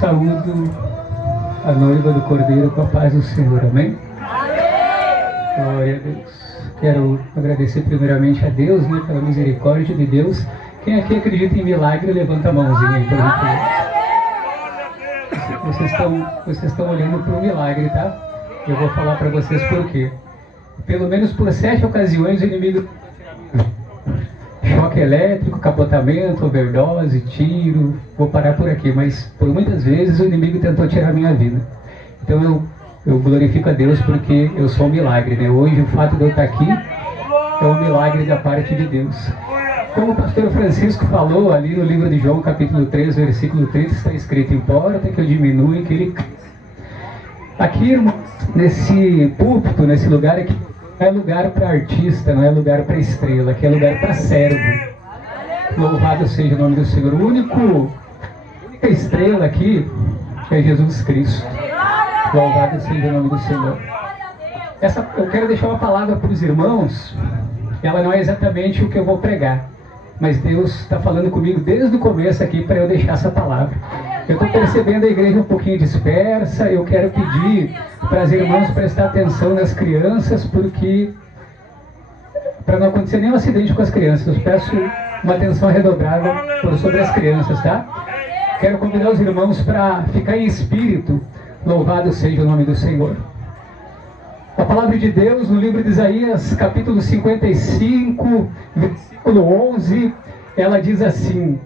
Saúdo a noiva do Cordeiro com a paz do Senhor, amém? Glória a Deus. Quero agradecer primeiramente a Deus, né, pela misericórdia de Deus. Quem aqui acredita em milagre, levanta a mãozinha aí para vocês estão olhando para o milagre, tá? Eu vou falar para vocês por quê. Pelo menos por 7 ocasiões o inimigo... Choque elétrico, capotamento, overdose, tiro, vou parar por aqui, mas por muitas vezes o inimigo tentou tirar a minha vida. Então eu glorifico a Deus porque eu sou um milagre, né? Hoje o fato de eu estar aqui é um milagre da parte de Deus. Como o pastor Francisco falou ali no livro de João, capítulo 3, versículo 30, está escrito: importa que eu diminua e que ele cresça. Aqui, irmãos, nesse púlpito, nesse lugar aqui, não é lugar para artista, não é lugar para estrela, aqui é lugar para servo. Louvado seja o nome do Senhor. A única estrela aqui é Jesus Cristo. Louvado seja o nome do Senhor. Eu quero deixar uma palavra para os irmãos. Ela não é exatamente o que eu vou pregar, mas Deus está falando comigo desde o começo aqui para eu deixar essa palavra. Eu estou percebendo a igreja um pouquinho dispersa. Eu quero pedir para as irmãs prestar atenção nas crianças, porque para não acontecer nenhum acidente com as crianças, eu peço uma atenção redobrada sobre as crianças, tá? Quero convidar os irmãos para ficar em espírito. Louvado seja o nome do Senhor. A palavra de Deus no livro de Isaías, capítulo 55, versículo 11, ela diz assim: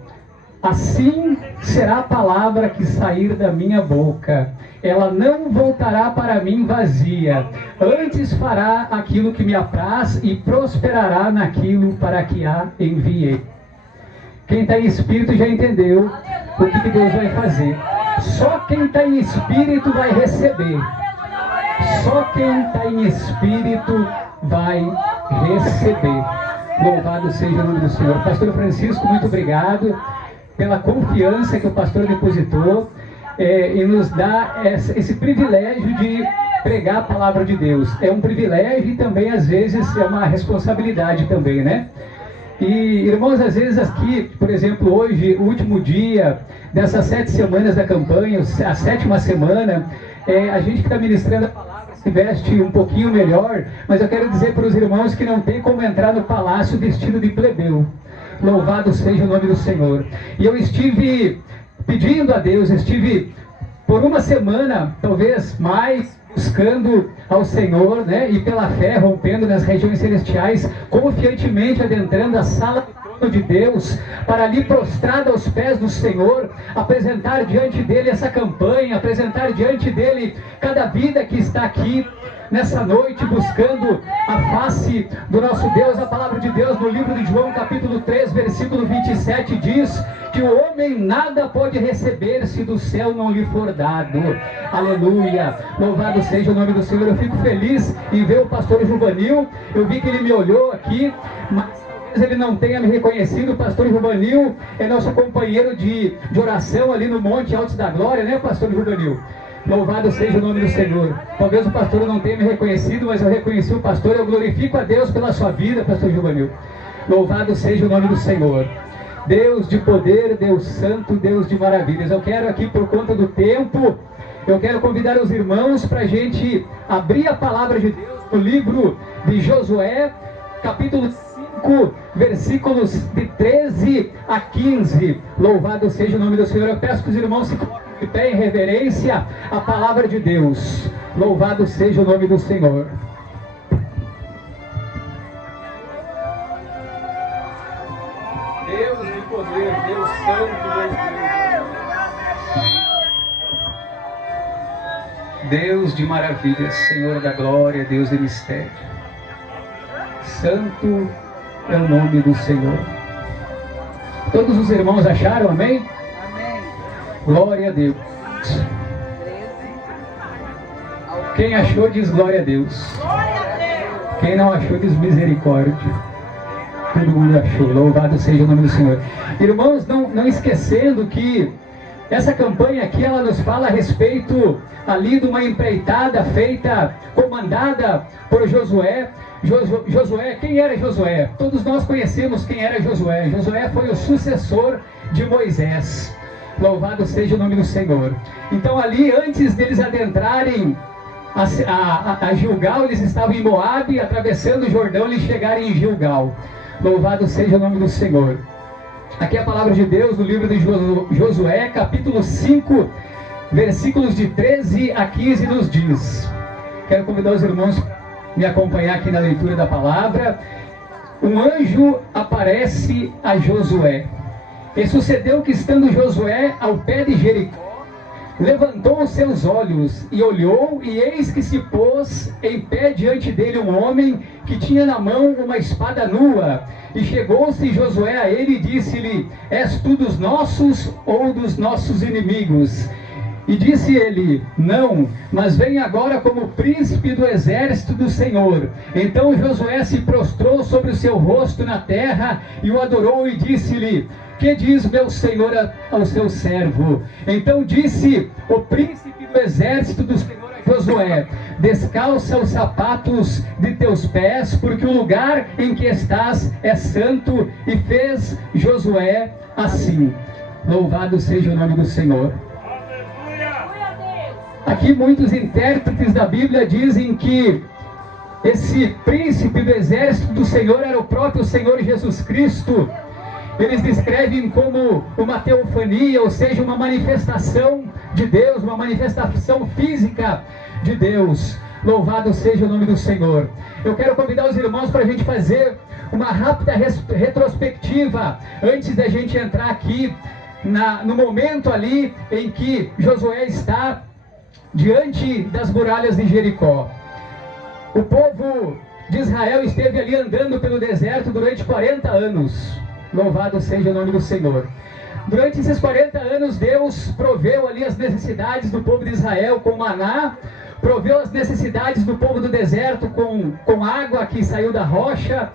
assim será a palavra que sair da minha boca. Ela não voltará para mim vazia. Antes fará aquilo que me apraz e prosperará naquilo para que a enviei. Quem está em espírito já entendeu o que Deus vai fazer. Só quem está em espírito vai receber. Só quem está em espírito vai receber. Louvado seja o nome do Senhor. Pastor Francisco, muito obrigado pela confiança que o pastor depositou e nos dá esse privilégio de pregar a palavra de Deus. É um privilégio e também às vezes é uma responsabilidade também, né? E irmãos, às vezes aqui, por exemplo, hoje, o último dia dessas 7 semanas da campanha, a 7ª semana, a gente que está ministrando a palavra se veste um pouquinho melhor, mas eu quero dizer para os irmãos que não tem como entrar no palácio vestido de plebeu. Louvado seja o nome do Senhor. E eu estive pedindo a Deus, estive por uma semana, talvez mais, buscando ao Senhor, né? E pela fé, rompendo nas regiões celestiais, confiantemente adentrando a sala do trono de Deus, para ali prostrado aos pés do Senhor, apresentar diante dele essa campanha, apresentar diante dele cada vida que está aqui nessa noite, buscando a face do nosso Deus. A palavra de Deus no livro de João, capítulo 3, versículo 27, diz que o homem nada pode receber se do céu não lhe for dado. Aleluia, louvado seja o nome do Senhor. Eu fico feliz em ver o pastor Juvanil. Eu vi que ele me olhou aqui, mas talvez ele não tenha me reconhecido. O pastor Juvanil é nosso companheiro de oração ali no Monte Altos da Glória, né, pastor Juvanil? Louvado seja o nome do Senhor. Talvez o pastor não tenha me reconhecido, mas eu reconheci o pastor. Eu glorifico a Deus pela sua vida, pastor Juvanil. Louvado seja o nome do Senhor. Deus de poder, Deus santo, Deus de maravilhas. Eu quero aqui, por conta do tempo, eu quero convidar os irmãos para a gente abrir a palavra de Deus no livro de Josué, capítulo 5, versículos de 13 a 15. Louvado seja o nome do Senhor. Eu peço que os irmãos se coloquem de pé em reverência à palavra de Deus. Louvado seja o nome do Senhor. Deus de poder, Deus santo, Deus de maravilhas, Senhor da glória, Deus de mistério. Santo é o nome do Senhor. Todos os irmãos acharam, amém? Amém. Glória a Deus. Quem achou diz glória a Deus. Quem não achou diz misericórdia. Todo mundo achou. Louvado seja o nome do Senhor. Irmãos, não esquecendo que essa campanha aqui, ela nos fala a respeito ali de uma empreitada feita, comandada por Josué. Josué, quem era Josué? Todos nós conhecemos quem era Josué. Josué foi o sucessor de Moisés. Louvado seja o nome do Senhor. Então ali, antes deles adentrarem a Gilgal, eles estavam em Moabe, atravessando o Jordão, eles chegaram em Gilgal. Louvado seja o nome do Senhor. Aqui é a palavra de Deus no livro de Josué, capítulo 5, versículos de 13 a 15 nos diz. Quero convidar os irmãos para me acompanhar aqui na leitura da palavra. Um anjo aparece a Josué. E sucedeu que, estando Josué ao pé de Jericó, levantou os seus olhos e olhou, e eis que se pôs em pé diante dele um homem que tinha na mão uma espada nua. E chegou-se Josué a ele e disse-lhe: És tu dos nossos ou dos nossos inimigos? E disse ele: Não, mas vem agora como príncipe do exército do Senhor. Então Josué se prostrou sobre o seu rosto na terra e o adorou e disse-lhe: Que diz meu Senhor ao seu servo? Então disse o príncipe do exército do Senhor a Josué: Descalça os sapatos de teus pés, porque o lugar em que estás é santo. E fez Josué assim. Louvado seja o nome do Senhor. Aqui muitos intérpretes da Bíblia dizem que esse príncipe do exército do Senhor era o próprio Senhor Jesus Cristo. Eles descrevem como uma teofania, ou seja, uma manifestação de Deus, uma manifestação física de Deus. Louvado seja o nome do Senhor. Eu quero convidar os irmãos para a gente fazer uma rápida retrospectiva antes da gente entrar aqui no momento ali em que Josué está diante das muralhas de Jericó. O povo de Israel esteve ali andando pelo deserto durante 40 anos. Louvado seja o nome do Senhor. Durante esses 40 anos, Deus proveu ali as necessidades do povo de Israel com maná, proveu as necessidades do povo do deserto com água que saiu da rocha.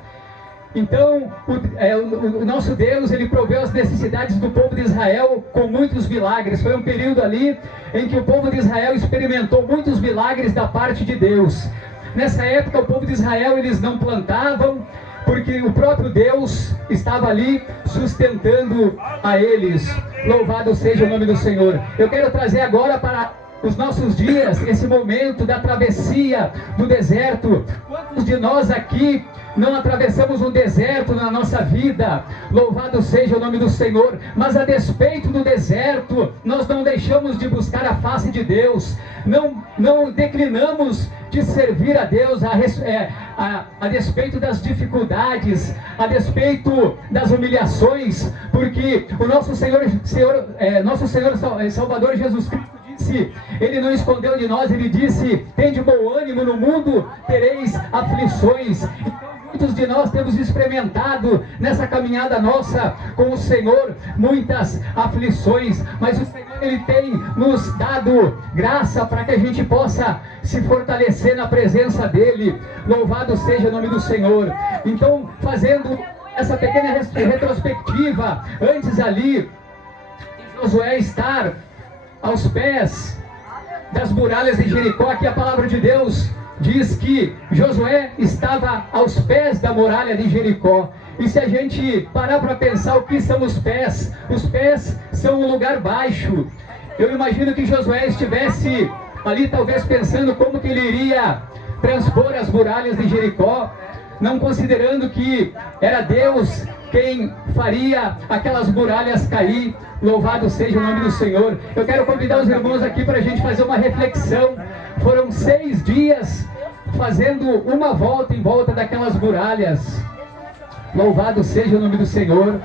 Então, o nosso Deus, ele proveu as necessidades do povo de Israel com muitos milagres. Foi um período ali em que o povo de Israel experimentou muitos milagres da parte de Deus. Nessa época, o povo de Israel, eles não plantavam, porque o próprio Deus estava ali sustentando a eles. Louvado seja o nome do Senhor. Eu quero trazer agora para os nossos dias esse momento da travessia do deserto. Quantos de nós aqui não atravessamos um deserto na nossa vida? Louvado seja o nome do Senhor. Mas a despeito do deserto, nós não deixamos de buscar a face de Deus, não declinamos de servir a Deus a despeito das dificuldades, a despeito das humilhações, porque o nosso Senhor Salvador Jesus Cristo disse, Ele não escondeu de nós, Ele disse: Tende bom ânimo, no mundo tereis aflições. Então, muitos de nós temos experimentado nessa caminhada nossa com o Senhor muitas aflições, mas o Senhor, Ele tem nos dado graça para que a gente possa se fortalecer na presença dEle. Louvado seja o nome do Senhor. Então, fazendo essa pequena retrospectiva, antes ali de Josué estar aos pés das muralhas de Jericó, aqui a palavra de Deus diz que Josué estava aos pés da muralha de Jericó. E se a gente parar para pensar o que são os pés são um lugar baixo. Eu imagino que Josué estivesse ali talvez pensando como que ele iria transpor as muralhas de Jericó, não considerando que era Deus quem faria aquelas muralhas cair. Louvado seja o nome do Senhor. Eu quero convidar os irmãos aqui para a gente fazer uma reflexão. Foram 6 dias fazendo uma volta em volta daquelas muralhas. Louvado seja o nome do Senhor.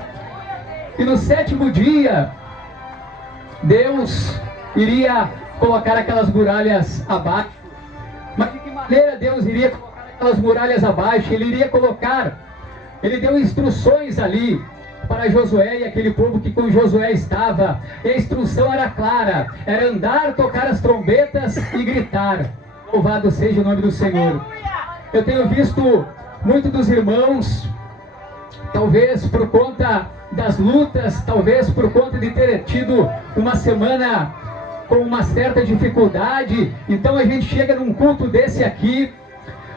E no 7º dia, Deus iria colocar aquelas muralhas abaixo. Mas de que maneira Deus iria colocar aquelas muralhas abaixo? Ele deu instruções ali para Josué e aquele povo que com Josué estava. E a instrução era clara: era andar, tocar as trombetas e gritar. Louvado seja o nome do Senhor. Eu tenho visto muitos dos irmãos, talvez por conta das lutas, talvez por conta de ter tido uma semana com uma certa dificuldade, então a gente chega num culto desse aqui,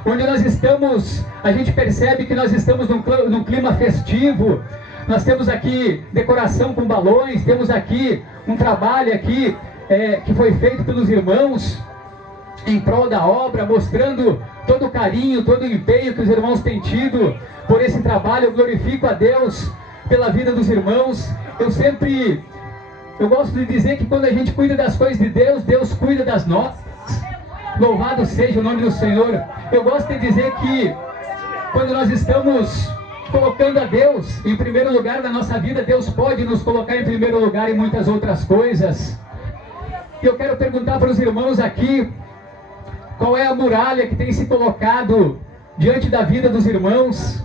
onde nós estamos, a gente percebe que nós estamos num clima festivo. Nós temos aqui decoração com balões, temos aqui um trabalho aqui que foi feito pelos irmãos em prol da obra, mostrando todo o carinho, todo o empenho que os irmãos têm tido por esse trabalho. Eu glorifico a Deus pela vida dos irmãos. Eu gosto de dizer que quando a gente cuida das coisas de Deus, Deus cuida das nossas. Louvado seja o nome do Senhor. Eu gosto de dizer que quando nós estamos colocando a Deus em primeiro lugar na nossa vida, Deus pode nos colocar em primeiro lugar em muitas outras coisas. E eu quero perguntar para os irmãos aqui, qual é a muralha que tem se colocado diante da vida dos irmãos?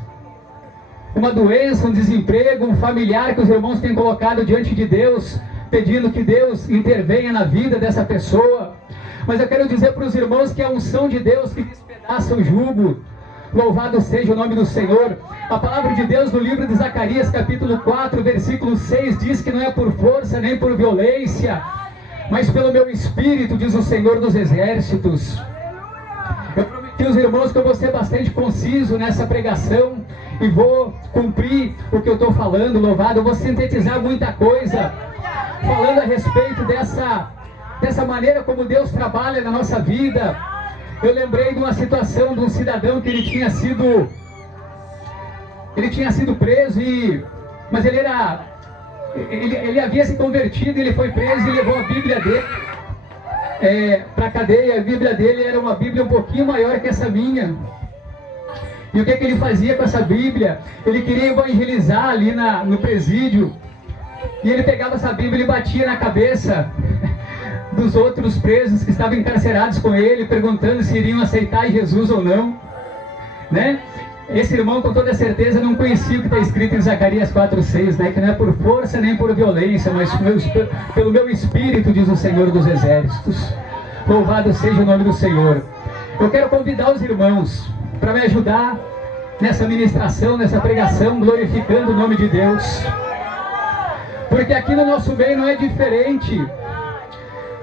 Uma doença, um desemprego, um familiar que os irmãos têm colocado diante de Deus, pedindo que Deus intervenha na vida dessa pessoa. Mas eu quero dizer para os irmãos que é a unção de Deus que despedaça o jugo. Louvado seja o nome do Senhor. A palavra de Deus no livro de Zacarias, capítulo 4, versículo 6, diz que não é por força nem por violência, mas pelo meu espírito, diz o Senhor dos exércitos. Eu prometi aos irmãos que eu vou ser bastante conciso nessa pregação e vou cumprir o que eu estou falando, louvado. Eu vou sintetizar muita coisa, falando a respeito dessa maneira como Deus trabalha na nossa vida. Eu lembrei de uma situação de um cidadão que ele tinha sido preso, mas ele havia se convertido, ele foi preso e levou a Bíblia dele para a cadeia. A Bíblia dele era uma Bíblia um pouquinho maior que essa minha. E o que ele fazia com essa Bíblia? Ele queria evangelizar ali no presídio, e ele pegava essa Bíblia e batia na cabeça dos outros presos que estavam encarcerados com ele, perguntando se iriam aceitar Jesus ou não, né? Esse irmão com toda certeza não conhecia o que está escrito em Zacarias 4:6, né? Que não é por força nem por violência, mas pelo meu espírito, diz o Senhor dos exércitos. Louvado seja o nome do Senhor. Eu quero convidar os irmãos para me ajudar nessa ministração, nessa pregação, glorificando o nome de Deus, porque aqui no nosso meio não é diferente.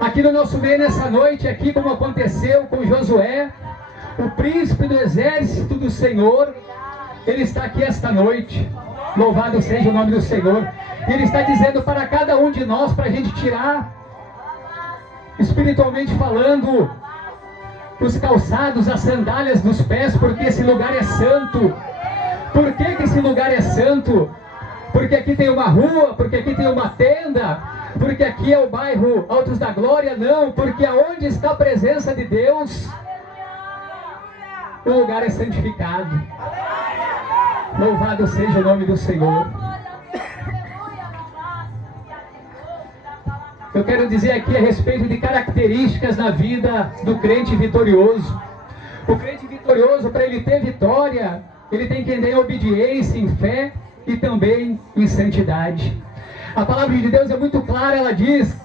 Aqui no nosso meio, nessa noite, aqui como aconteceu com Josué, o príncipe do exército do Senhor, ele está aqui esta noite. Louvado seja o nome do Senhor. Ele está dizendo para cada um de nós, para a gente tirar, espiritualmente falando, os calçados, as sandálias dos pés, porque esse lugar é santo. Por que esse lugar é santo? Porque aqui tem uma rua, porque aqui tem uma tenda, porque aqui é o bairro Altos da Glória? Não, porque aonde está a presença de Deus, o lugar é santificado. Louvado seja o nome do Senhor. Eu quero dizer aqui a respeito de características na vida do crente vitorioso. O crente vitorioso, para ele ter vitória, ele tem que andar em obediência, em fé e também em santidade. A palavra de Deus é muito clara, ela diz: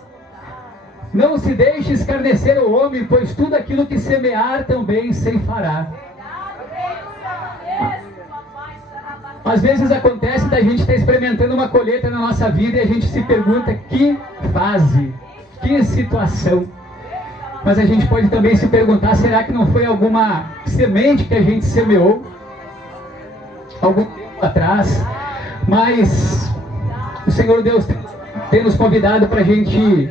não se deixe escarnecer o homem, pois tudo aquilo que semear também ceifará. Às vezes acontece da gente estar experimentando uma colheita na nossa vida e a gente se pergunta: que fase, que situação. Mas a gente pode também se perguntar: será que não foi alguma semente que a gente semeou algum tempo atrás? Mas o Senhor Deus tem nos convidado para a gente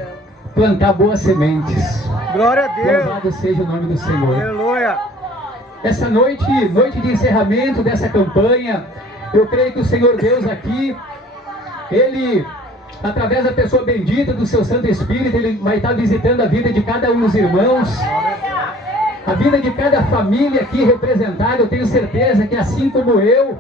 plantar boas sementes. Glória a Deus. Louvado seja o nome do Senhor. Aleluia. Essa noite de encerramento dessa campanha, eu creio que o Senhor Deus aqui, Ele, através da pessoa bendita do seu Santo Espírito, Ele vai estar visitando a vida de cada um dos irmãos, a vida de cada família aqui representada. Eu tenho certeza que, assim como eu,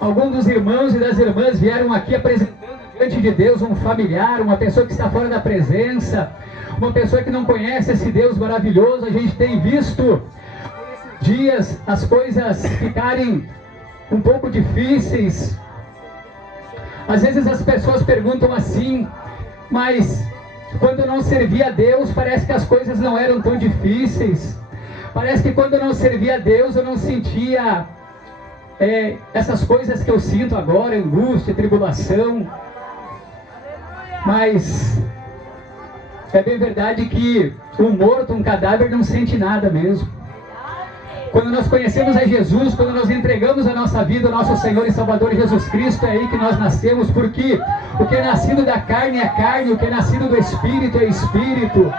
alguns dos irmãos e das irmãs vieram aqui apresentando diante de Deus um familiar, uma pessoa que está fora da presença, uma pessoa que não conhece esse Deus maravilhoso. A gente tem visto dias as coisas ficarem um pouco difíceis. Às vezes as pessoas perguntam assim: mas quando eu não servia a Deus, parece que as coisas não eram tão difíceis. Parece que quando eu não servia a Deus, eu não sentia essas coisas que eu sinto agora, angústia, tribulação. Mas é bem verdade que um morto, um cadáver, não sente nada mesmo. Quando nós conhecemos a Jesus, quando nós entregamos a nossa vida ao nosso Senhor e Salvador Jesus Cristo, é aí que nós nascemos, porque o que é nascido da carne é carne, o que é nascido do Espírito é Espírito.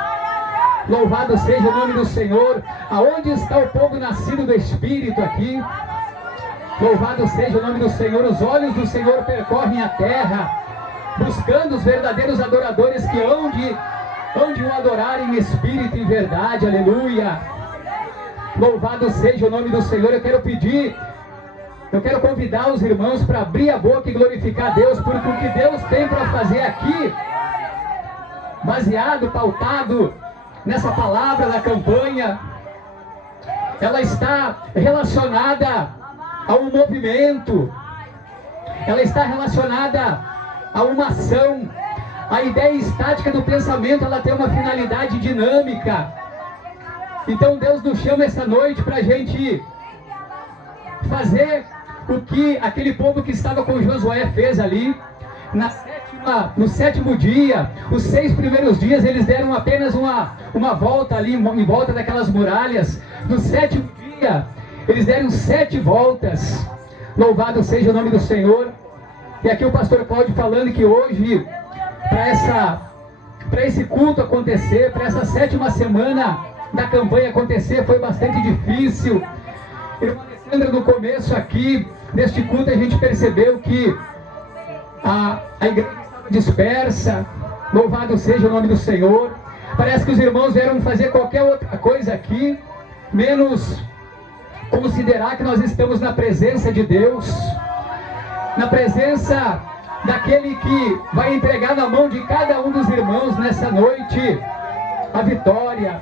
Louvado seja o nome do Senhor. Aonde está o povo nascido do Espírito aqui? Louvado seja o nome do Senhor. Os olhos do Senhor percorrem a terra, buscando os verdadeiros adoradores que hão de o adorar em espírito e verdade. Aleluia. Louvado seja o nome do Senhor. Eu quero convidar os irmãos para abrir a boca e glorificar a Deus, porque o que Deus tem para fazer aqui, baseado, pautado nessa palavra da campanha, ela está relacionada a um movimento, ela está relacionada a uma ação. A ideia estática do pensamento, ela tem uma finalidade dinâmica. Então Deus nos chama essa noite para a gente fazer o que aquele povo que estava com Josué fez ali. No sétimo dia, os 6 primeiros dias, eles deram apenas uma volta ali, em volta daquelas muralhas. No 7º dia, eles deram 7 voltas. Louvado seja o nome do Senhor. E aqui o pastor Cláudio falando que hoje, para esse culto acontecer, para essa 7ª semana da campanha acontecer, foi bastante difícil. Irmã Alessandra, no começo aqui, neste culto, a gente percebeu que a igreja estava dispersa. Louvado seja o nome do Senhor. Parece que os irmãos vieram fazer qualquer outra coisa aqui, menos considerar que nós estamos na presença de Deus, na presença daquele que vai entregar na mão de cada um dos irmãos nessa noite a vitória.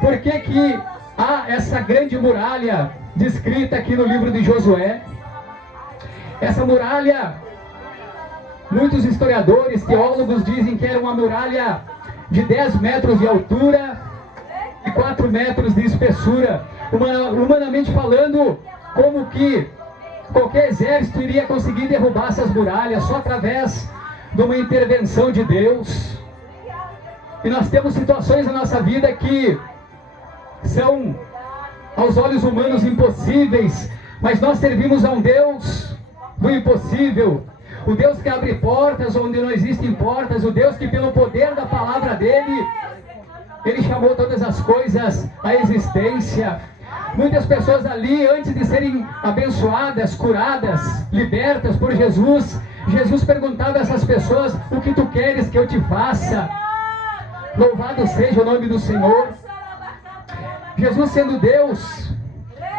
Por que há essa grande muralha descrita aqui no livro de Josué? Essa muralha, muitos historiadores, teólogos dizem que era uma muralha de 10 metros de altura e 4 metros de espessura. Humanamente falando, como que qualquer exército iria conseguir derrubar essas muralhas? Só através de uma intervenção de Deus. E nós temos situações na nossa vida que são, aos olhos humanos, impossíveis, mas nós servimos a um Deus do impossível, o Deus que abre portas onde não existem portas, o Deus que pelo poder da palavra dele, ele chamou todas as coisas à existência. Muitas pessoas ali, antes de serem abençoadas, curadas, libertas por Jesus, Jesus perguntava a essas pessoas: o que tu queres que eu te faça? Louvado seja o nome do Senhor. Jesus, sendo Deus,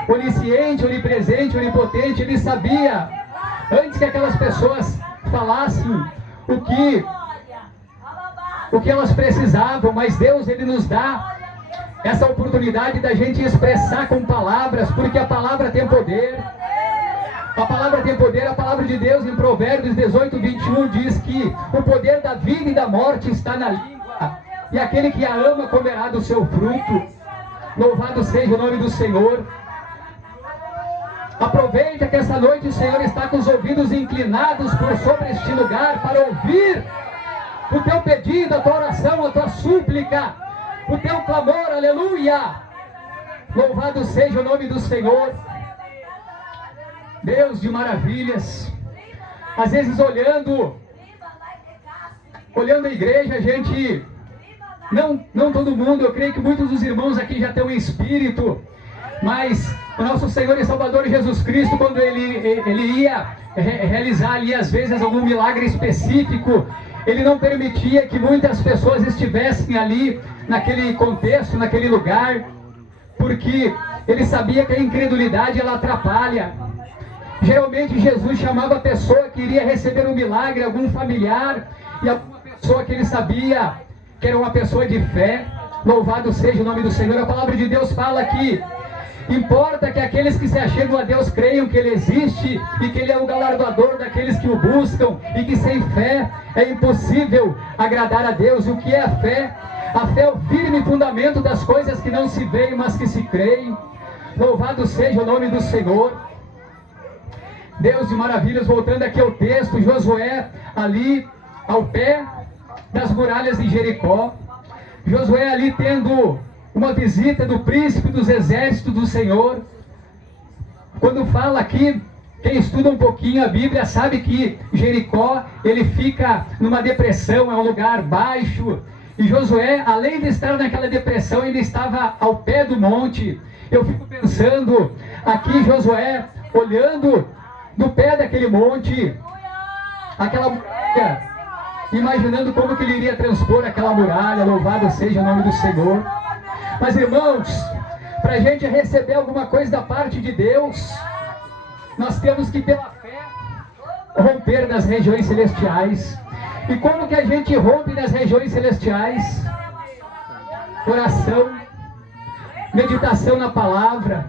onisciente, onipresente, onipotente, ele sabia, antes que aquelas pessoas falassem o que elas precisavam, mas Deus, ele nos dá essa oportunidade da gente expressar com palavras, porque a palavra tem poder. A palavra tem poder. A palavra de Deus em Provérbios 18:21 diz que o poder da vida e da morte está na língua, e aquele que a ama comerá do seu fruto. Louvado seja o nome do Senhor. Aproveita que essa noite o Senhor está com os ouvidos inclinados por sobre este lugar para ouvir o teu pedido, a tua oração, a tua súplica, o teu clamor. Aleluia. Louvado seja o nome do Senhor. Deus de maravilhas. Às vezes olhando a igreja, a gente, não todo mundo, eu creio que muitos dos irmãos aqui já têm um espírito, mas o nosso Senhor e Salvador Jesus Cristo, quando ele ia realizar ali às vezes algum milagre específico, ele não permitia que muitas pessoas estivessem ali naquele contexto, naquele lugar, porque ele sabia que a incredulidade ela atrapalha. Geralmente Jesus chamava a pessoa que iria receber um milagre, algum familiar, e alguma pessoa que ele sabia que era uma pessoa de fé. Louvado seja o nome do Senhor. A palavra de Deus fala que importa que aqueles que se achegam a Deus creiam que Ele existe e que Ele é o galardoador daqueles que o buscam, e que sem fé é impossível agradar a Deus. O que é a fé? A fé é o firme fundamento das coisas que não se veem, mas que se creem. Louvado seja o nome do Senhor. Deus de maravilhas, voltando aqui ao texto, Josué ali ao pé das muralhas de Jericó. Josué ali tendo uma visita do príncipe dos exércitos do Senhor. Quando fala aqui, quem estuda um pouquinho a Bíblia sabe que Jericó, ele fica numa depressão, é um lugar baixo. E Josué, além de estar naquela depressão, ele estava ao pé do monte. Eu fico pensando aqui, Josué, olhando do pé daquele monte, aquela muralha, imaginando como que ele iria transpor aquela muralha. Louvado seja o nome do Senhor. Mas, irmãos, para a gente receber alguma coisa da parte de Deus, nós temos que, pela fé, romper nas regiões celestiais. E como que a gente rompe nas regiões celestiais? Oração, meditação na palavra,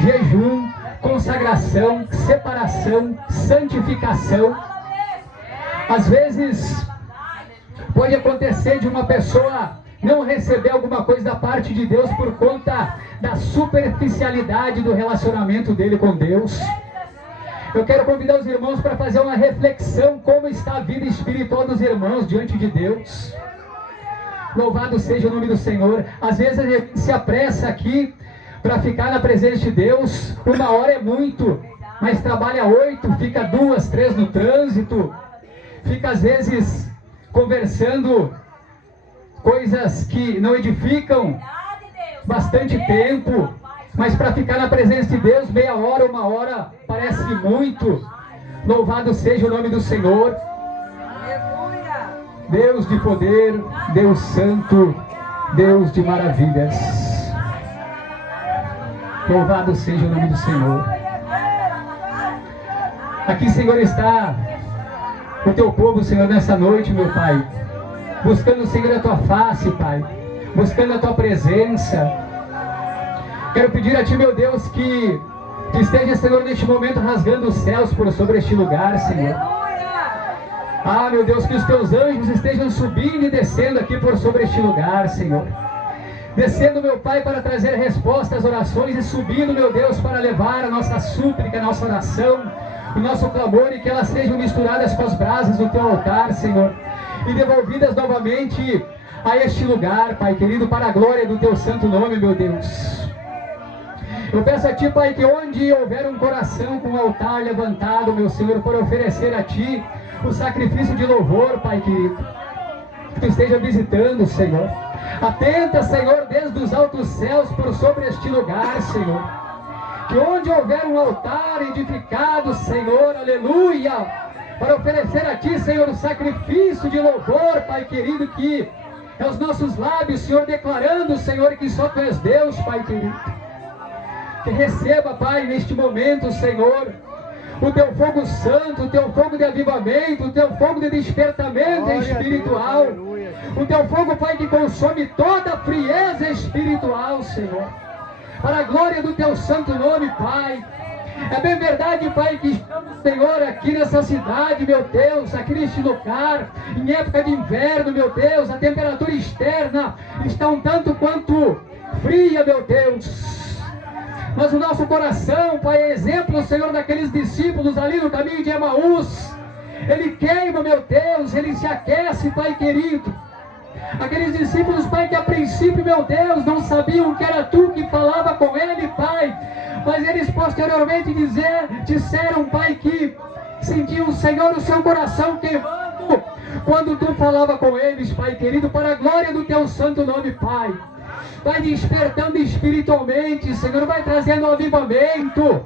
jejum, consagração, separação, santificação. Às vezes pode acontecer de uma pessoa não receber alguma coisa da parte de Deus por conta da superficialidade do relacionamento dele com Deus. Eu quero convidar os irmãos para fazer uma reflexão como está a vida espiritual dos irmãos diante de Deus. Louvado seja o nome do Senhor. Às vezes a gente se apressa aqui para ficar na presença de Deus. 1 hora é muito, mas trabalha 8, fica 2, 3 no trânsito. Fica às vezes conversando coisas que não edificam bastante tempo. Mas para ficar na presença de Deus, meia hora, 1 hora, parece muito. Louvado seja o nome do Senhor. Deus de poder, Deus santo, Deus de maravilhas. Louvado seja o nome do Senhor. Aqui, Senhor, está o teu povo, Senhor, nessa noite, meu Pai. Buscando, Senhor, a tua face, Pai. Buscando a tua presença. Quero pedir a Ti, meu Deus, que esteja, Senhor, neste momento rasgando os céus por sobre este lugar, Senhor. Ah, meu Deus, que os Teus anjos estejam subindo e descendo aqui por sobre este lugar, Senhor. Descendo, meu Pai, para trazer resposta às orações e subindo, meu Deus, para levar a nossa súplica, a nossa oração, o nosso clamor e que elas sejam misturadas com as brasas do Teu altar, Senhor. E devolvidas novamente a este lugar, Pai querido, para a glória do Teu santo nome, meu Deus. Eu peço a Ti, Pai, que onde houver um coração com o altar levantado, meu Senhor, para oferecer a Ti o sacrifício de louvor, Pai querido, que Tu esteja visitando, Senhor. Atenta, Senhor, desde os altos céus por sobre este lugar, Senhor. Que onde houver um altar edificado, Senhor, aleluia, para oferecer a Ti, Senhor, o sacrifício de louvor, Pai querido, que é os nossos lábios, Senhor, declarando, Senhor, que só Tu és Deus, Pai querido. Que receba, Pai, neste momento, Senhor, o Teu fogo santo, o Teu fogo de avivamento, o Teu fogo de despertamento espiritual. O Teu fogo, Pai, que consome toda a frieza espiritual, Senhor. Para a glória do Teu santo nome, Pai. É bem verdade, Pai, que estamos, Senhor, aqui nessa cidade, meu Deus, aqui neste lugar, em época de inverno, meu Deus, a temperatura externa está um tanto quanto fria, meu Deus. Mas o nosso coração, Pai, é exemplo, Senhor, daqueles discípulos ali no caminho de Emaús. Ele queima, meu Deus, ele se aquece, Pai querido. Aqueles discípulos, Pai, que a princípio, meu Deus, não sabiam que era Tu que falava com ele, Pai. Mas eles posteriormente disseram, Pai, que sentiam, Senhor, o seu coração queimando quando Tu falava com eles, Pai querido, para a glória do Teu santo nome, Pai. Vai despertando espiritualmente, Senhor, vai trazendo avivamento,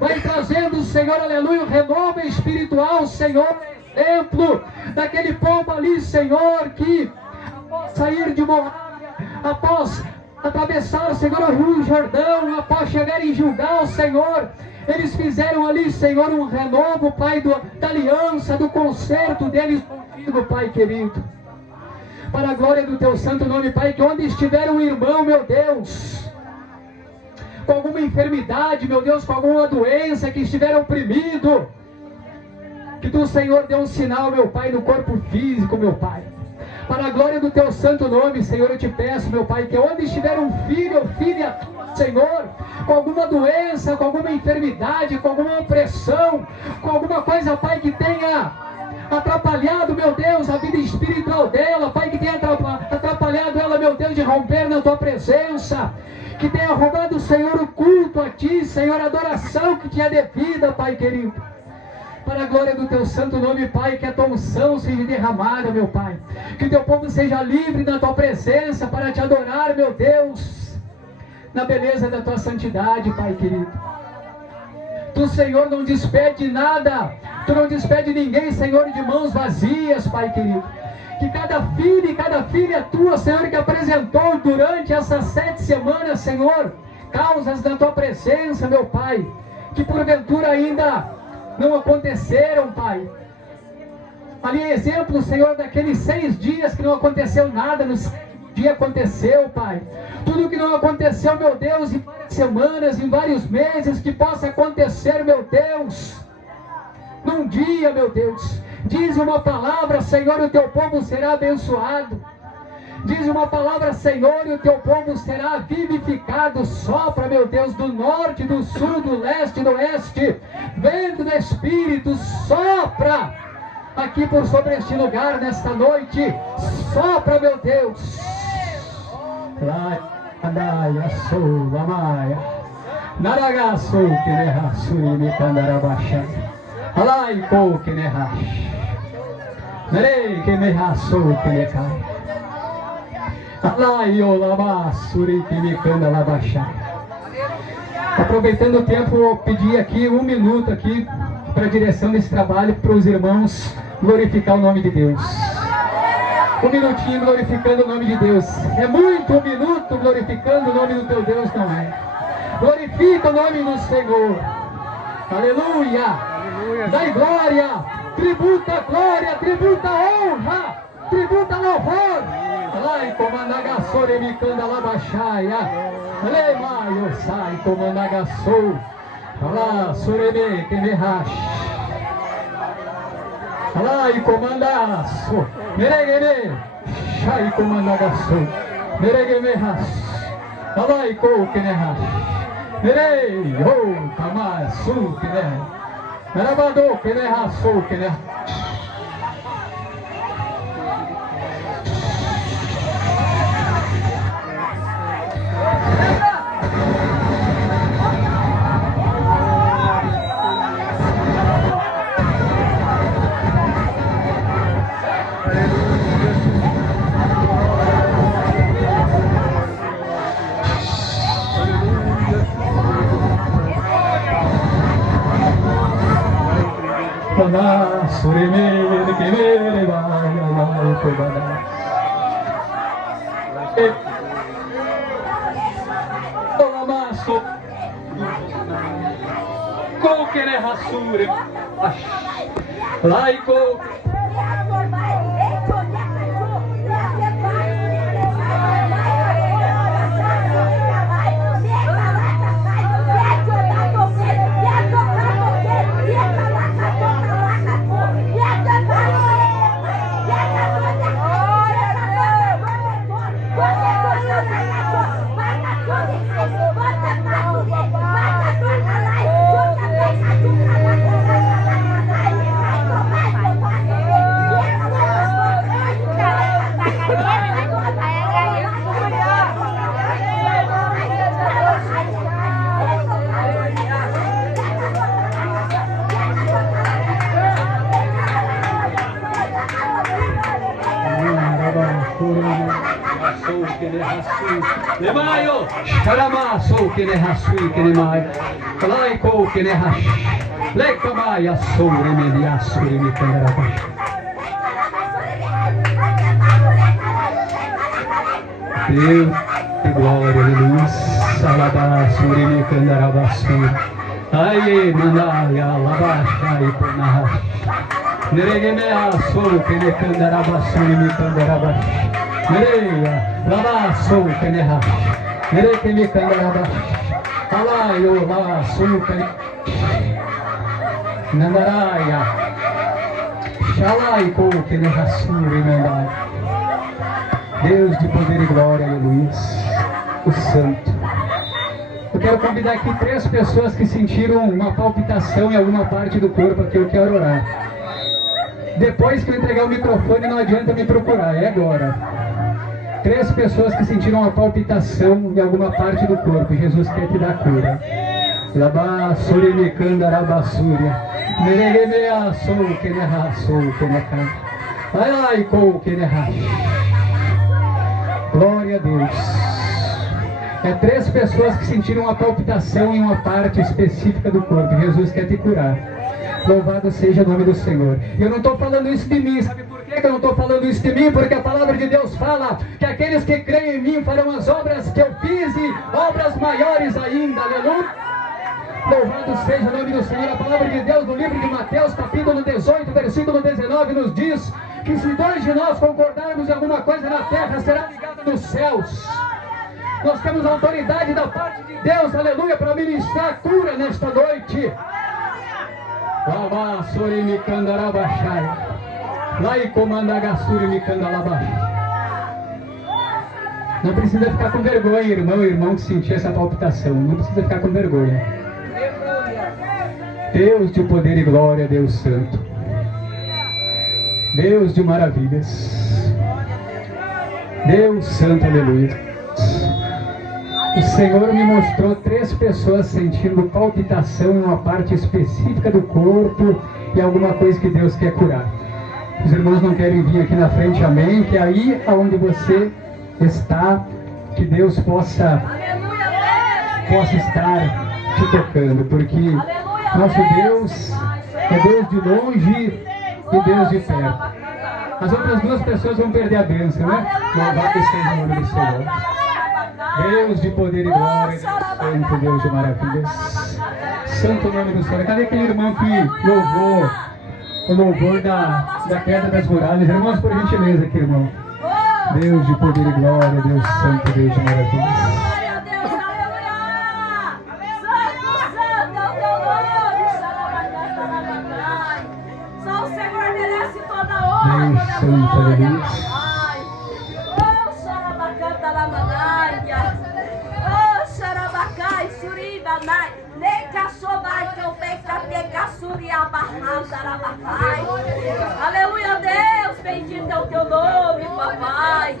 vai trazendo, Senhor, aleluia, renovo espiritual, Senhor, exemplo daquele povo ali, Senhor, que após sair de Moábia, após atravessar, Senhor, o Rio Jordão, após chegar em Gilgal, Senhor, eles fizeram ali, Senhor, um renovo, Pai, da aliança, do concerto deles contigo, Pai querido. Para a glória do Teu santo nome, Pai, que onde estiver um irmão, meu Deus, com alguma enfermidade, meu Deus, com alguma doença, que estiver oprimido, que Tu, Senhor, dê um sinal, meu Pai, no corpo físico, meu Pai. Para a glória do Teu santo nome, Senhor, eu Te peço, meu Pai, que onde estiver um filho ou filha, Senhor, com alguma doença, com alguma enfermidade, com alguma opressão, com alguma coisa, Pai, que tenha atrapalhado, meu Deus, a vida espiritual dela, Pai, que tenha atrapalhado ela, meu Deus, de romper na tua presença, que tenha roubado, Senhor, o culto a ti, Senhor, a adoração que te é devida, Pai querido. Para a glória do teu santo nome, Pai, que a tua unção seja derramada, meu Pai, que o teu povo seja livre na tua presença para te adorar, meu Deus, na beleza da tua santidade, Pai querido. Tu, Senhor, não despede nada, tu não despede ninguém, Senhor, de mãos vazias, Pai querido. Que cada filho e cada filha tua, Senhor, que apresentou durante essas 7 semanas, Senhor, causas da tua presença, meu Pai, que porventura ainda não aconteceram, Pai. Ali é exemplo, Senhor, daqueles 6 dias que não aconteceu nada, no 7º dia aconteceu, Pai. Tudo que não aconteceu, meu Deus, em várias semanas, em vários meses, que possa acontecer, meu Deus, num dia, meu Deus. Diz uma palavra, Senhor, e o teu povo será abençoado. Diz uma palavra, Senhor, e o teu povo será vivificado. Sopra, meu Deus, do norte, do sul, do leste, do oeste. Vento do Espírito, sopra aqui por sobre este lugar nesta noite. Sopra, meu Deus. Andaia, sou, amaia. Naragaçou, que nerraço, e me candarabachai. Alai, co, que nerrache. Nerei, que nerraçou, que me cai. Alai, o lamaçuri, que me candarabachai. Aproveitando o tempo, eu pedi aqui 1 minuto aqui para a direção desse trabalho, para os irmãos glorificar o nome de Deus. 1 minutinho glorificando o nome de Deus. É muito 1 minuto glorificando o nome do teu Deus, não é? Glorifica o nome do Senhor. Aleluia. Dai glória, tributa glória, tributa honra, tributa louvor. Lai comandagassore me canda labachaia. Lemaio sai comandagassou. Alá sureme que me rache. Alai comandaço. Meregueme. Chai comandagassou. Meregueme rache. Alai co que me rache. Merei, oh, camaçu que me Merabadou que me raçou que me sureme que me vai Olamaço com que ne rassure laico Lemaio, Xaramaço, que ne raçui, que ne mai, Laico, que ne rash, Lecamaia, sou, remediaço, e me candarabaixa. Deus, que glória, aleluia, Salabaço, e me candarabaixa. Aie, mandaia, labaixa, e ponash. Neregemeaço, que ne candarabaixa, e me candarabaixa. Nereia, lavaçou, que ne rash. Nere que me candarabaixa. Alaio, lavaçou, que ne Nandaraia, Xalaico, que ne rassure, mandai. Deus de poder e glória, aleluia, o Santo. Eu quero convidar aqui 3 pessoas que sentiram uma palpitação em alguma parte do corpo, que eu quero orar. Depois que eu entregar o microfone, não adianta me procurar, é agora. 3 pessoas que sentiram uma palpitação em alguma parte do corpo. Jesus quer te dar cura. Labassuri mikanda rabassúria. Neregemea sou que nerra sou que neca. Ai ai com que nerra. Glória a Deus. É 3 pessoas que sentiram uma palpitação em uma parte específica do corpo. Jesus quer te curar. Louvado seja o nome do Senhor. E eu não estou falando isso de mim. Sabe por que eu não estou falando isso de mim? Porque a palavra de Deus fala que aqueles que creem em mim farão as obras que eu fiz e obras maiores ainda. Aleluia. Louvado seja o nome do Senhor. A palavra de Deus no livro de Mateus, capítulo 18, versículo 19, nos diz que se 2 de nós concordarmos em alguma coisa na terra, será ligada nos céus. Nós temos a autoridade da parte de Deus, aleluia, para ministrar a cura nesta noite. Não precisa ficar com vergonha, irmão que sentiu essa palpitação. Não precisa ficar com vergonha. Deus de poder e glória, Deus santo. Deus de maravilhas. Deus santo, aleluia. O Senhor me mostrou 3 pessoas sentindo palpitação em uma parte específica do corpo e alguma coisa que Deus quer curar. Os irmãos não querem vir aqui na frente, amém? Que aí aonde você está, que Deus possa estar te tocando, porque nosso Deus é Deus de longe e Deus de perto. As outras 2 pessoas vão perder a bênção, né? Louvado seja o nome do Senhor. Deus de poder e glória, Santo Deus de maravilhas. Santo nome do Senhor. Cadê aquele irmão que louvou o louvor da queda das muralhas? Irmãos, por gentileza aqui, irmão. Deus de poder e glória, Deus santo, Deus de maravilhas. Só o Senhor merece toda a honra, Deus toda a santo, glória. aleluia. Aleluia, Deus, bendito é o teu nome, papai.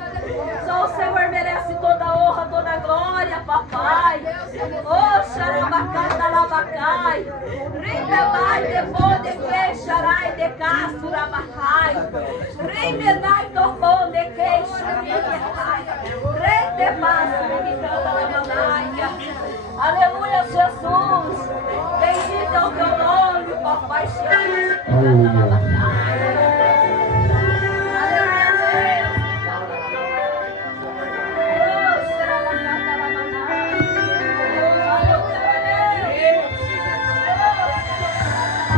Só o Senhor merece toda a honra, toda a glória, papai. Oh, xarabacata, labacai. Rimemai, devode, que xarai, de casturabacai. Rimenai, tofone, que xuriai. Rete, passo, me canta na manaia. Aleluia, Jesus. Bendito é o teu nome, papai. Aleluia.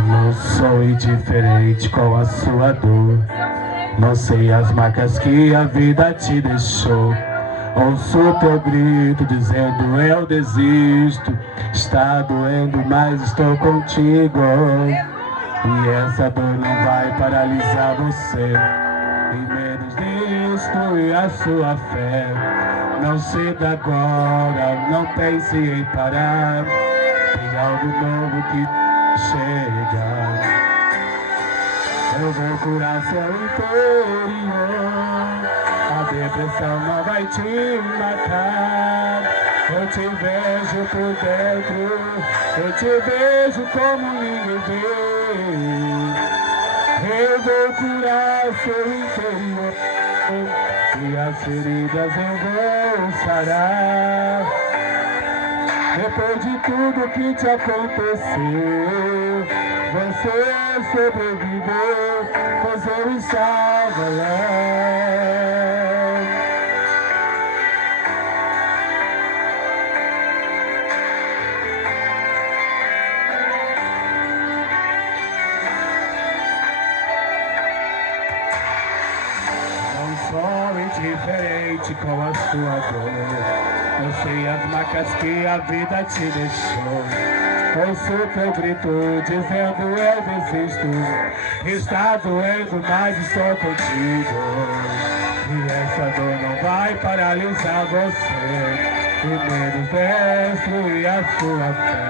Não sou indiferente com a sua dor. Não sei as marcas que a vida te deixou. Ouço teu grito dizendo eu desisto. Está doendo, mas estou contigo. E essa dor não vai paralisar você. E menos destruir a sua fé. Não ceda agora, não pense em parar. Tem algo novo que chega. Eu vou curar seu interior. A depressão não vai te matar. Eu te vejo por dentro. Eu te vejo como ninguém vê. Eu vou curar seu interior. E as feridas eu vou sarar. Depois de tudo que te aconteceu, você sobreviveu, pois eu estava lá. Não sou indiferente com a sua dor. Eu sei as marcas que a vida te deixou. Ouço teu grito dizendo eu desisto. Está doendo, mas estou contigo. E essa dor não vai paralisar você. E menos destruir a sua fé.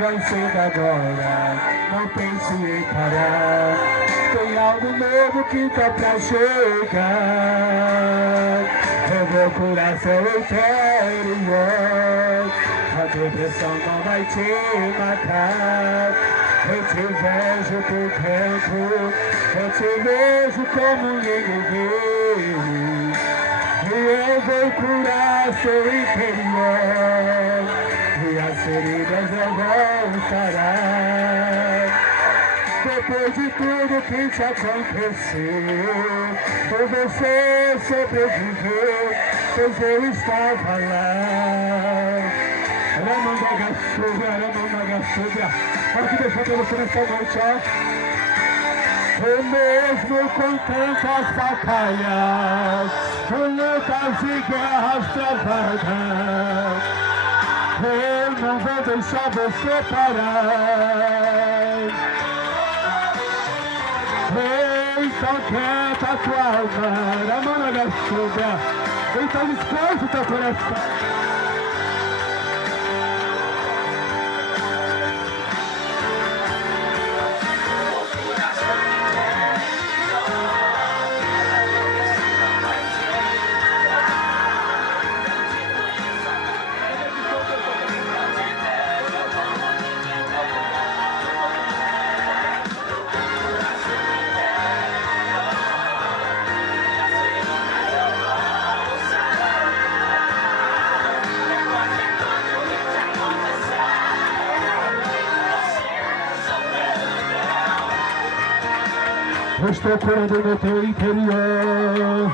Vai ser agora, não pense em parar. Tem algo novo que tá pra chegar. Eu vou curar seu interior. A depressão não vai te matar. Eu te vejo por dentro, eu te vejo como ninguém. E eu vou curar seu interior, e as feridas eu vou sarar. Depois de tudo que te aconteceu, por você sobreviver, pois eu estava lá. Olha que deixou pra você nessa noite, ó. Eu mesmo com tantas batalhas, com lutas e guerras travadas, eu não vou deixar você parar. Então quieta a tua alma, a mão na gachuga, então descansa o teu coração. Eu estou curando no teu interior.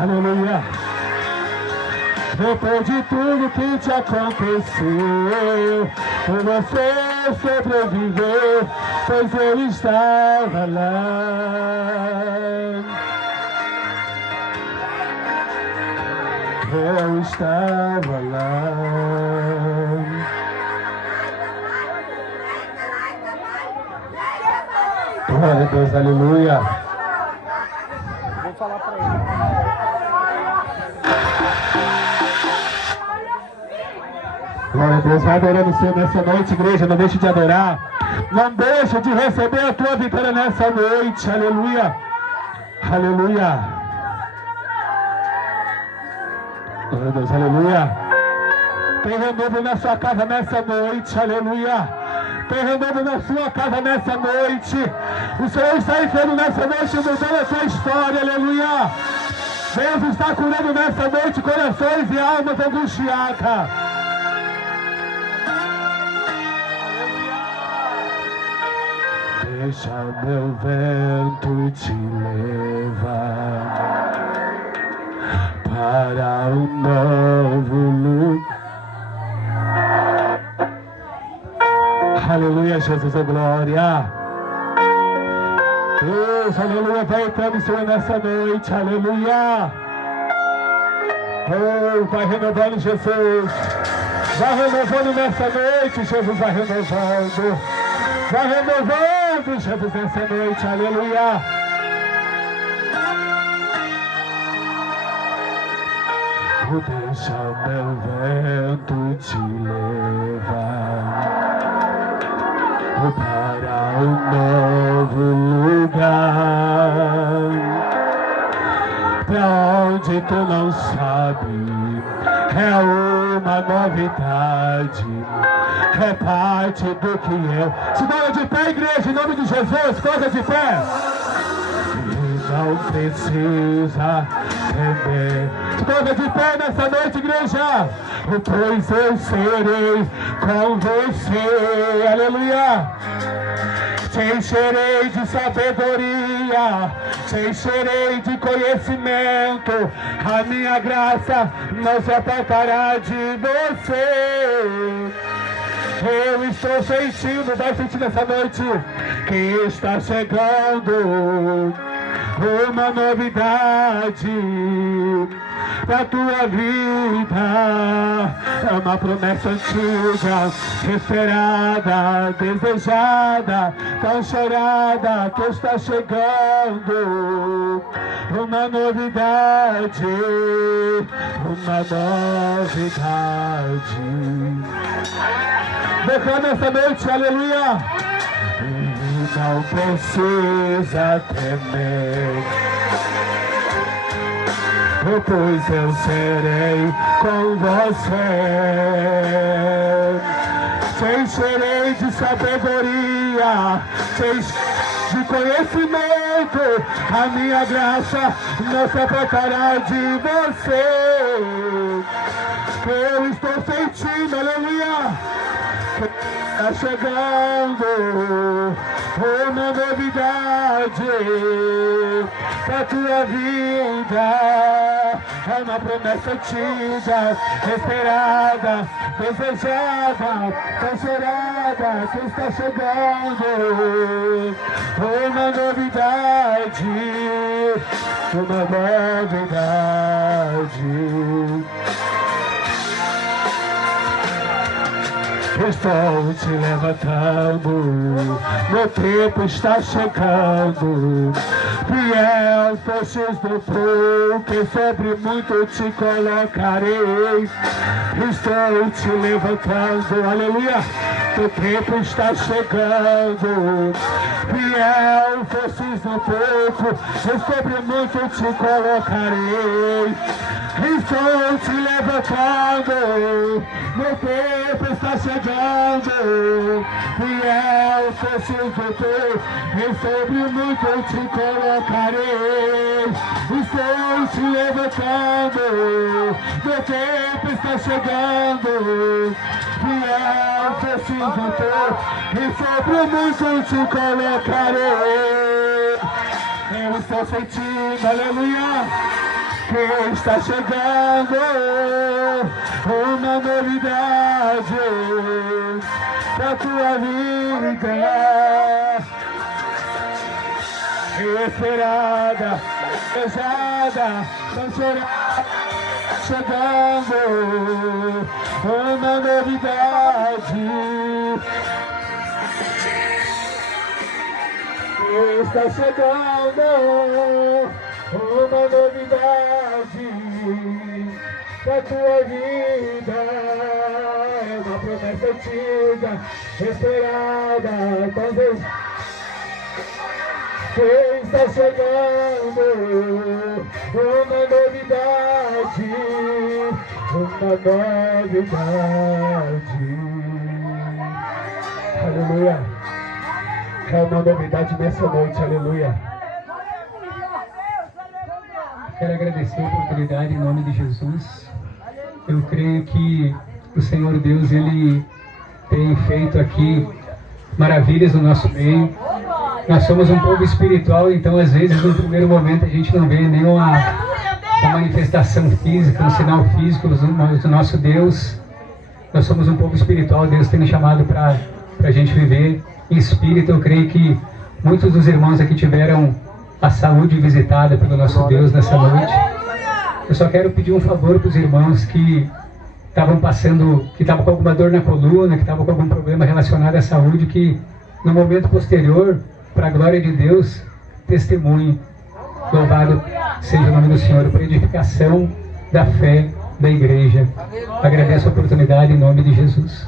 Aleluia. Depois de tudo que te aconteceu, por você sobreviver, pois eu estava lá. Eu estava lá. Glória a Deus, aleluia. Vou falar para ele. Glória a Deus, vai adorando o Senhor nessa noite, igreja. Não deixe de adorar. Não deixe de receber a tua vitória nessa noite. Aleluia. Aleluia. Glória a Deus, aleluia. Tem renovo na sua casa nessa noite. Aleluia. Tem renovo na sua casa nessa noite. O Senhor está entrando nessa noite, mudando a sua história, aleluia. Deus está curando nessa noite corações e almas angustiadas. Deixa meu vento te levar para um novo lugar. Aleluia, Jesus, a glória. Deus, aleluia, vai entrando, Senhor, nessa noite, aleluia. Oh, vai renovando, Jesus. Vai renovando nessa noite, Jesus, vai renovando. Vai renovando, Jesus, nessa noite, aleluia. Deixa meu vento te levar para um novo lugar, pra onde tu não sabe, é uma novidade, é parte do que eu. Se coloca de pé, igreja, em nome de Jesus, coloca de pé. E não precisa temer. Se coloca de pé nessa noite, igreja. Pois eu serei com você, aleluia. Te encherei de sabedoria, te encherei de conhecimento. A minha graça não se apartará de você. Eu estou sentindo, vai sentir nessa noite, que está chegando uma novidade pra tua vida. É uma promessa antiga, esperada, desejada, tão chorada, que está chegando uma novidade, uma novidade. Declara essa noite, aleluia. não precisa temer, pois eu serei com você. Te encherei de sabedoria, te encherei de conhecimento, a minha graça não se apartará de você. Eu estou sentindo, aleluia, que está chegando uma novidade pra tua vida. É uma promessa antiga, esperada, desejada, tão chorada, que está chegando uma novidade, uma novidade. Estou te levantando, meu tempo está chegando. Fiel fostes do povo, que sobre muito te colocarei. Estou te levantando, aleluia, teu tempo está chegando. Fiel fostes do povo, que sobre muito te colocarei. Estou te levantando, meu tempo está chegando. Fiel fostes do povo, e sobre muito te colocarei. Estou te levantando, meu tempo está chegando. Fiel fostes do povo, e sobre muito te colocarei. Eu estou sentindo, aleluia, que está chegando uma novidade pra tua vida, esperada, pesada, tão chorada, chegando uma novidade. Está chegando uma novidade pra tua vida. É uma promessa antiga, esperada, talvez. Está chegando uma novidade, uma novidade. Aleluia. É uma novidade nessa noite, aleluia. Quero agradecer a oportunidade em nome de Jesus. Eu creio que o Senhor Deus, Ele tem feito aqui maravilhas no nosso meio. Nós somos um povo espiritual, então às vezes no primeiro momento a gente não vê nenhuma manifestação física, um sinal físico do nosso Deus. Nós somos um povo espiritual, Deus tem nos chamado para a gente viver em espírito. Eu creio que muitos dos irmãos aqui tiveram a saúde visitada pelo nosso Deus nessa noite. Eu só quero pedir um favor para os irmãos que estavam passando, que estavam com alguma dor na coluna, que estavam com algum problema relacionado à saúde, que no momento posterior, para a glória de Deus, testemunhe. Louvado seja o nome do Senhor, para a edificação da fé da igreja. Agradeço a oportunidade em nome de Jesus.